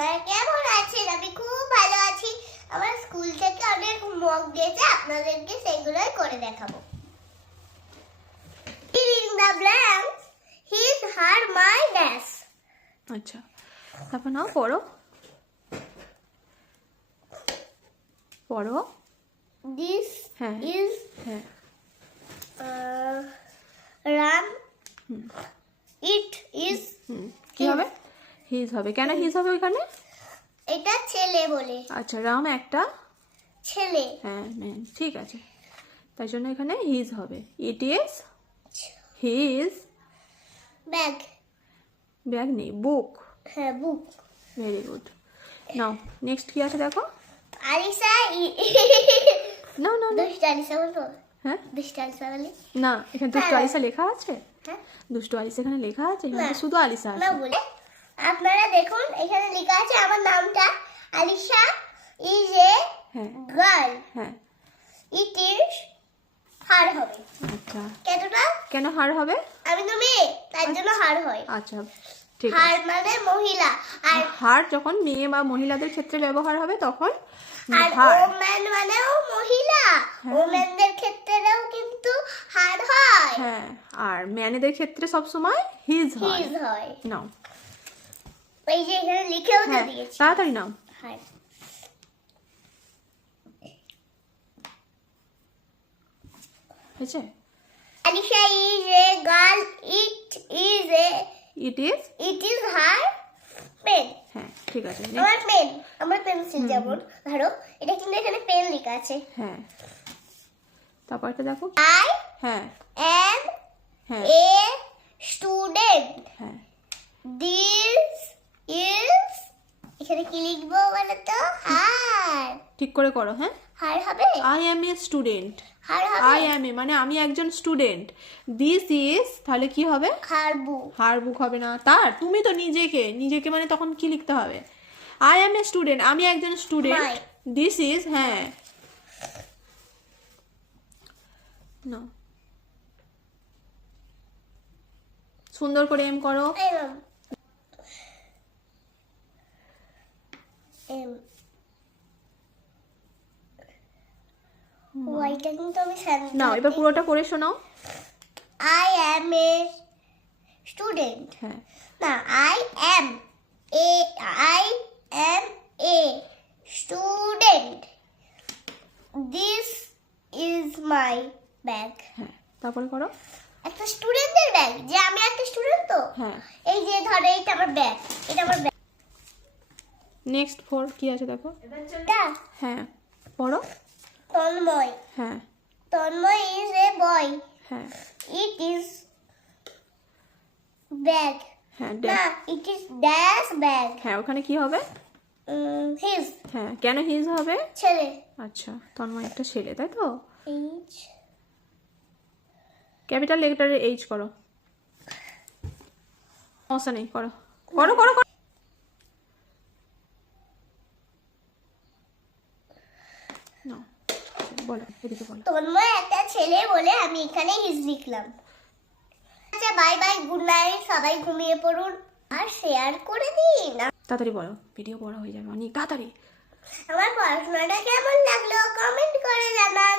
আপনারা কেমন আছেন? আমি খুব ভালো আছি। আমার স্কুল থেকে অনেক মগ দিয়েছে আপনাদেরকে সেগুলোই করে দেখাবো। Filling the blanks, his, her, my, dash. আচ্ছা তারপর নাও পড়ো। পড়ো। This হ্যাঁ is হ্যাঁ। uh, Ram. It is কি হবে? হিজ হবে। কেন হিজ হবে ওইখানে? এটা ছেলে বলে। আচ্ছা রাম একটা ছেলে। হ্যাঁ হ্যাঁ ঠিক আছে। তাই জন্য এখানে হিজ হবে। It is his bag. Bag নেই বুক হ্যাঁ book very good now next কি আছে দেখো? আলিসা ই- না না না দুষ্ট আলিসা বলতো হ্যাঁ? দুষ্ট আলিসা বলি? না এখানে দুষ্টু হ্যাঁ। আলিসা লেখা আছে? হ্যাঁ। দুষ্টু আলিসা এখানে লেখা আছে? এখানে না। শুধু আলিসা না আছে। বলে। আপনারা দেখুন এখানে লেখা আছে আমার নামটা আলিশা ইজ এ হ্যাঁ। গার্ল হ্যাঁ। ইট ইজ হার হবে। আচ্ছা। কেনটা কেন হার হবে? আমি তো মেয়ে তার জন্য হার হয়। আচ্ছা ঠিক হার মানে মহিলা। আর হার যখন মেয়ে বা মহিলাদের ক্ষেত্রে ব্যবহার হবে তখন আর ওম্যান মানেও মহিলা। হ্যাঁ। ওম্যানদের ক্ষেত্রেও কিন্তু হার হয়। হ্যাঁ আর ম্যানেদের ক্ষেত্রে সব সময় হিজ হয়। হিজ হয়। নাও। এই যে এখানে লিখেও তো হ্যাঁ দিয়েছি। তাড়াতাড়ি নাও। হার হয়েছে? Alicia is a girl. It is a it is it is her pen. হ্যাঁ ঠিক আছে. আমার পেন আমার পেন্সিল যেমন। ধরো এটা কিন্তু এখানে পেন লেখা আছে। হ্যাঁ। তারপরটা দেখো। আই হ্যাঁ। হ্যাঁ। a student. হ্যাঁ This is এখানে কি লিখব বলো তো হার ঠিক করে করো হ্যাঁ? হার হবে? I am a student her I হবে অ্যাম এ মানে আমি একজন স্টুডেন্ট দিস ইজ তাহলে কি হবে? হারবু হার বুক হবে না। তার তুমি তো নিজেকে নিজেকে মানে তখন কি লিখতে হবে? আই অ্যাম এ স্টুডেন্ট আমি একজন স্টুডেন্ট দিস ইজ হ্যাঁ। না সুন্দর করে এম করো। এম ওয়াইটা কিন্তু আমি না এবার পুরোটা করে শোনাও। আই অ্যাম এ স্টুডেন্ট হ্যাঁ। না I am a I am a student this is my bag হ্যাঁ তারপরে করো। একটা স্টুডেন্টের ব্যাগ যে আমি একটা স্টুডেন্ট তো? হ্যাঁ। এই যে ধরো এইটা আমার ব্যাগ এটা আমার ব্যাগ নেক্সট ফোর কি আছে দেখো? এটা হ্যাঁ পড়ো। তন্ময়। হ্যাঁ। তন্ময় ইজ এ বয় হ্যাঁ। ইট ইজ ব্যাগ হ্যাঁ ইট ইজ ড্যাশ ব্যাগ হ্যাঁ ওখানে কি হবে? হিজ হ্যাঁ কেন হিজ হবে? ছেলে। আচ্ছা তন্ময় একটা ছেলে তাই তো? এইচ ক্যাপিটাল লেটারে এইচ করো। সমস্যা নেই করো করো করো করো না বলো এদিকে বলো। তন্ময় একটা ছেলে বলে আমি এখানে হিজ লিখলাম। আচ্ছা বাই বাই গুড নাইট সবাই ঘুমিয়ে পড়ুন। আর শেয়ার করে দিন। তাড়াতাড়ি বলো ভিডিও বড় হয়ে যাবে অনেক তাড়াতাড়ি। আমার পড়াশোনাটা কেমন লাগল? কমেন্ট করে জানান।